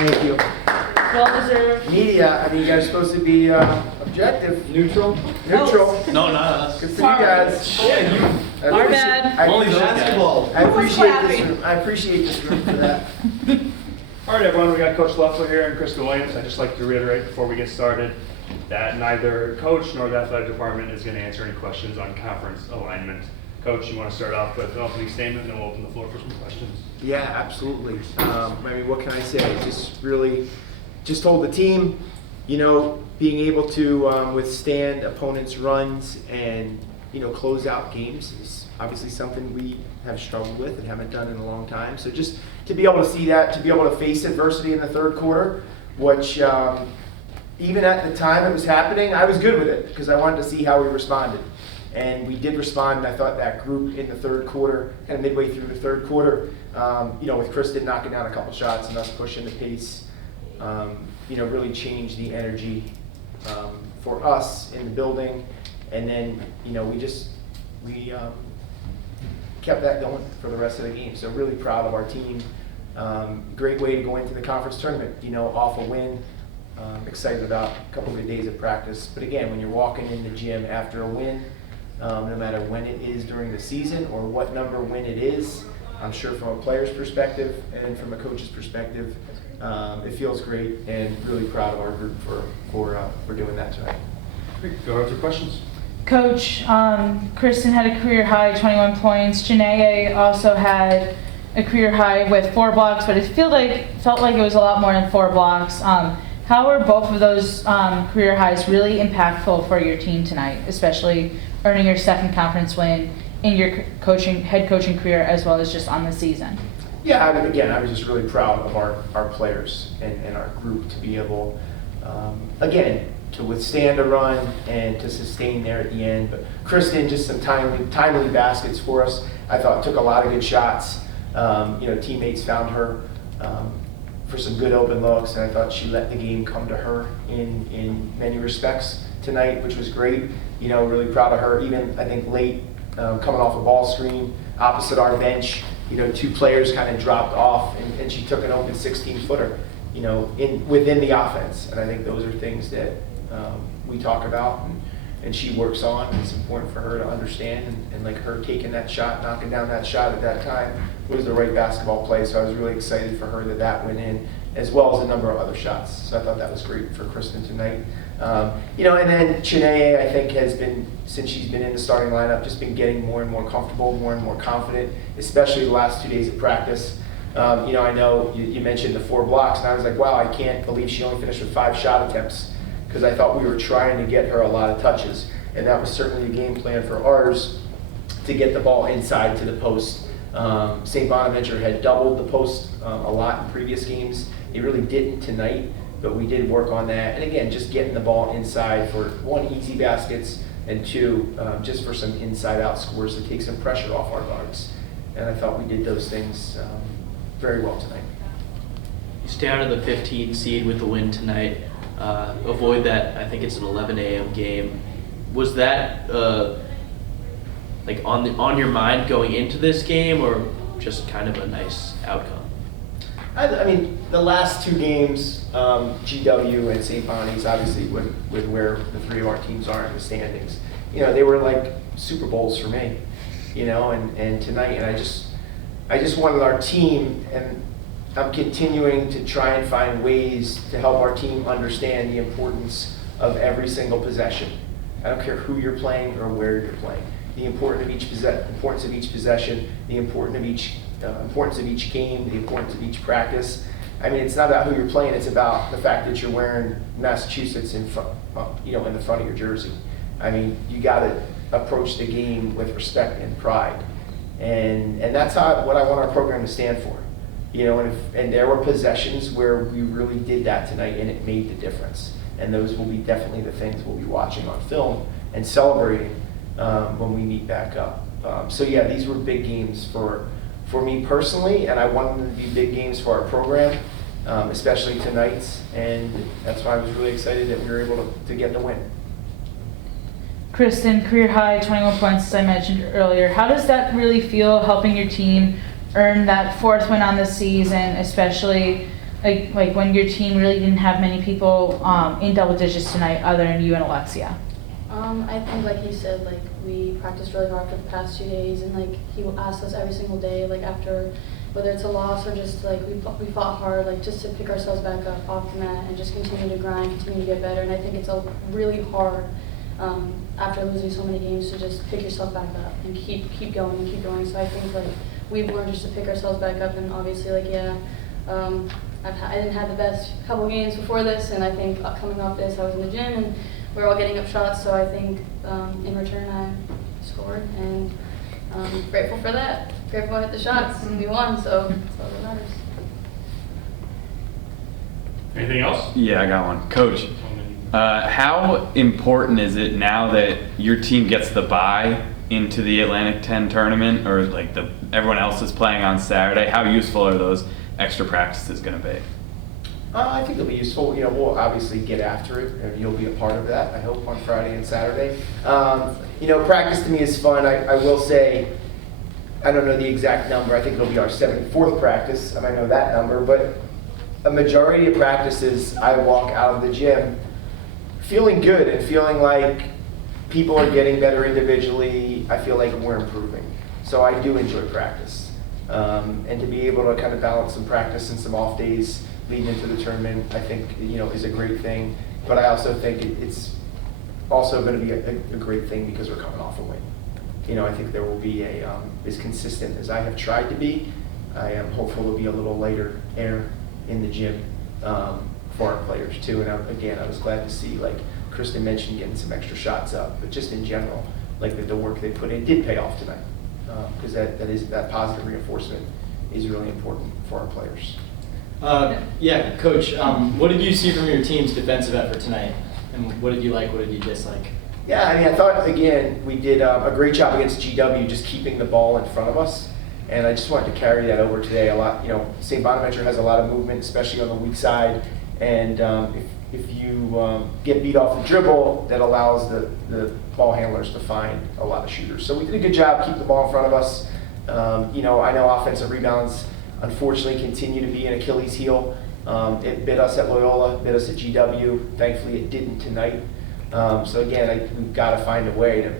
Thank you. Well deserved. Media, I mean, you guys are supposed to be objective. Neutral? Neutral. No, not us. Good for you guys. Yeah, you. Our bad. Only those guys. I appreciate this room. I appreciate this room for that. All right, everyone, we got Coach Leffler here and Krista Williams. I'd just like to reiterate before we get started that neither coach nor the athletic department is going to answer any questions on conference alignment. Coach, you want to start off with an opening statement, and then we'll open the floor for some questions. Yeah, absolutely. I mean, what can I say? Just told the team, you know, being able to withstand opponents' runs and, you know, close out games is obviously something we have struggled with and haven't done in a long time. So just to be able to see that, to be able to face adversity in the third quarter, which even at the time it was happening, I was good with it because I wanted to see how we responded. And we did respond, and I thought that group in the third quarter, kind of midway through the third quarter, you know, with Kristen knocking down a couple shots and us pushing the pace, you know, really changed the energy for us in the building. And then, you know, we kept that going for the rest of the game. So really proud of our team. Great way to go into the conference tournament, you know, off a win. Excited about a couple of days of practice. But again, when you're walking in the gym after a win, no matter when it is during the season or what number win it is, I'm sure from a player's perspective and from a coach's perspective, it feels great, and really proud of our group for doing that tonight. Great. Go ahead with your questions. Coach, Kristen had a career high 21 points. Janae also had a career high with 4 blocks, but it felt like it was a lot more than 4 blocks. How were both of those career highs really impactful for your team tonight, especially earning your second conference win in your head coaching career as well as just on the season? Yeah, I mean, again, I was just really proud of our players and our group to be able, again, to withstand a run and to sustain there at the end. But Kristen, just some timely baskets for us. I thought took a lot of good shots. You know, teammates found her for some good open looks, and I thought she let the game come to her in many respects tonight, which was great. You know, really proud of her. Even, I think, late, coming off a ball screen opposite our bench, you know, 2 players kind of dropped off, and she took an open 16-footer, you know, within the offense. And I think those are things that we talk about and she works on, and it's important for her to understand. And like her taking that shot, knocking down that shot at that time was the right basketball play. So I was really excited for her that went in, as well as a number of other shots. So I thought that was great for Kristen tonight. You know, and then Janae, I think, has been, since she's been in the starting lineup, just been getting more and more comfortable, more and more confident, especially the last 2 days of practice. You know, I know you mentioned the 4 blocks, and I was like, wow, I can't believe she only finished with 5 shot attempts, because I thought we were trying to get her a lot of touches. And that was certainly the game plan for ours, to get the ball inside to the post. St. Bonaventure had doubled the post a lot in previous games. It really didn't tonight, but we did work on that. And again, just getting the ball inside for 1, easy baskets, and 2, just for some inside-out scores to take some pressure off our guards. And I thought we did those things very well tonight. You stay out of the 15 seed with the win tonight. Avoid that. I think it's an 11 a.m. game. Was that like on your mind going into this game, or just kind of a nice outcome? I mean, the last 2 games, GW and St. Bonnie's, obviously with where the 3 of our teams are in the standings, you know, they were like Super Bowls for me, you know, and tonight, and I just wanted our team, and I'm continuing to try and find ways to help our team understand the importance of every single possession. I don't care who you're playing or where you're playing. The importance of each possession, the importance of each game, the importance of each practice. I mean, it's not about who you're playing; it's about the fact that you're wearing Massachusetts in front, you know, in the front of your jersey. I mean, you got to approach the game with respect and pride, and that's what I want our program to stand for. You know, and there were possessions where we really did that tonight, and it made the difference. And those will be definitely the things we'll be watching on film and celebrating when we meet back up. So yeah, these were big games for me personally, and I wanted them to be big games for our program, especially tonight's. And that's why I was really excited that we were able to get the win. Kristen, career high 21 points, as I mentioned earlier. How does that really feel, helping your team earn that 4th win on the season, especially like when your team really didn't have many people in double digits tonight other than you and Alexia? I think like he said, like we practiced really hard for the past 2 days, and like he asked us every single day, like after, whether it's a loss or just like we fought hard, like just to pick ourselves back up off the mat and just continue to grind, continue to get better. And I think it's really hard after losing so many games to just pick yourself back up and keep going and keep going. So I think like we've learned just to pick ourselves back up, and obviously like I didn't have the best couple games before this, and I think coming off this I was in the gym and we're all getting up shots, so I think in return I scored, and grateful for that. Grateful I hit the shots, and we won, so that's all that matters. Anything else? Yeah, I got one. Coach, how important is it now that your team gets the bye into the Atlantic 10 tournament, or like everyone else is playing on Saturday? How useful are those extra practices going to be? I think it'll be useful. You know, we'll obviously get after it, and you'll be a part of that, I hope, on Friday and Saturday. You know, practice to me is fun. I will say, I don't know the exact number. I think it'll be our 74th practice. I might know that number, but a majority of practices, I walk out of the gym feeling good and feeling like people are getting better individually. I feel like we're improving. So I do enjoy practice. And to be able to kind of balance some practice and some off days leading into the tournament, I think, you know, is a great thing. But I also think it's also going to be a great thing because we're coming off a win. You know, I think there will be as consistent as I have tried to be. I am hopeful there'll be a little lighter air in the gym for our players too. And again, I was glad to see, like Kristen mentioned, getting some extra shots up, but just in general, like the work they put in did pay off tonight, because that positive reinforcement is really important for our players. Yeah, Coach, what did you see from your team's defensive effort tonight? And what did you like, what did you dislike? Yeah, I mean, I thought, again, we did a great job against GW just keeping the ball in front of us. And I just wanted to carry that over today a lot. You know, St. Bonaventure has a lot of movement, especially on the weak side. And if you get beat off the dribble, that allows the ball handlers to find a lot of shooters. So we did a good job keeping the ball in front of us. You know, I know offensive rebounds unfortunately continue to be an Achilles heel. It bit us at Loyola, bit us at GW. Thankfully it didn't tonight. So again, we've got to find a way to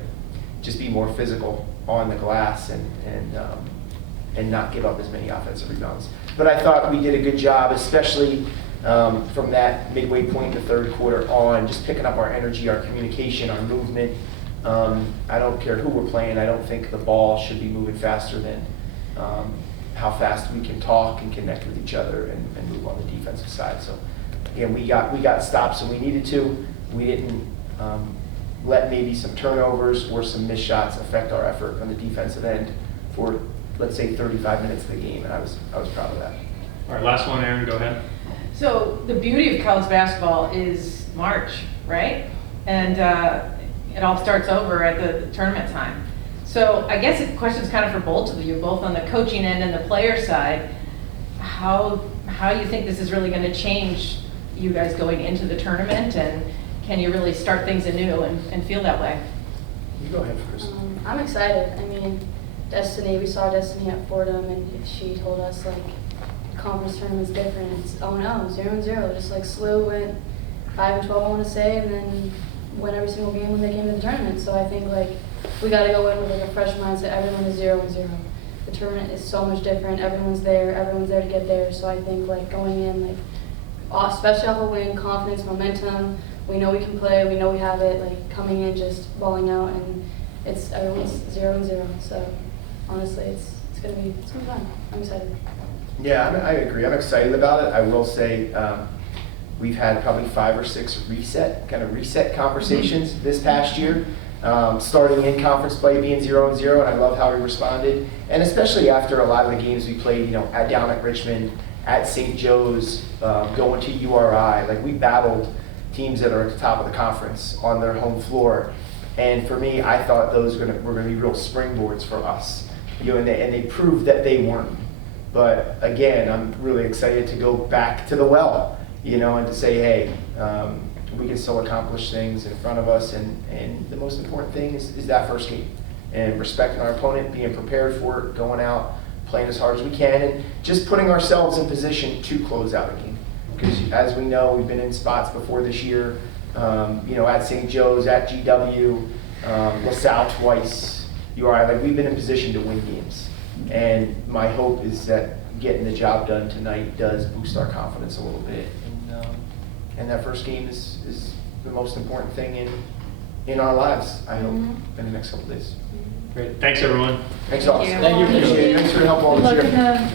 just be more physical on the glass and not give up as many offensive rebounds. But I thought we did a good job, especially from that midway point in the third quarter on, just picking up our energy, our communication, our movement. I don't care who we're playing. I don't think the ball should be moving faster than how fast we can talk and connect with each other and move on the defensive side. So again, we got stops when we needed to. We didn't let maybe some turnovers or some missed shots affect our effort on the defensive end for, let's say, 35 minutes of the game, and I was proud of that. All right, last one, Aaron, go ahead. So the beauty of college basketball is March, right? And it all starts over at the tournament time. So I guess the question's kind of for both of you, both on the coaching end and the player side. How do you think this is really going to change you guys going into the tournament, and can you really start things anew and feel that way? You go ahead first. I'm excited. I mean, we saw Destiny at Fordham, and she told us like conference tournament's different. It's 0-0, 0-0. Just like SLU went 5-12, I want to say, and then win every single game when they came to the tournament. So I think like we got to go in with like a fresh mindset. Everyone is 0-0. The tournament is so much different. Everyone's there to get there. So I think like going in, like especially off a win, confidence, momentum. We know we can play. We know we have it. Like coming in, just balling out, and everyone's 0-0. So honestly, it's gonna be fun. I'm excited. Yeah, I agree. I'm excited about it. I will say we've had probably 5 or 6 reset conversations this past year. Starting in conference play being 0-0, and I love how we responded. And especially after a lot of the games we played, you know, down at Richmond, at St. Joe's, going to URI. Like we battled teams that are at the top of the conference on their home floor. And for me, I thought those were going to be real springboards for us. You know, and they proved that they weren't. But again, I'm really excited to go back to the well, you know, and to say, hey, we can still accomplish things in front of us. And the most important thing is that first game. And respecting our opponent, being prepared for it, going out, playing as hard as we can, and just putting ourselves in position to close out a game. Because as we know, we've been in spots before this year, at St. Joe's, at GW, LaSalle twice, URI, like we've been in position to win games. And my hope is that getting the job done tonight does boost our confidence a little bit. And that first game is the most important thing in our lives, I hope, in the next couple days. Great. Thanks, everyone. Thanks all. Thank you. Thank you. Appreciate it. Thanks for your help all Good this luck year. in the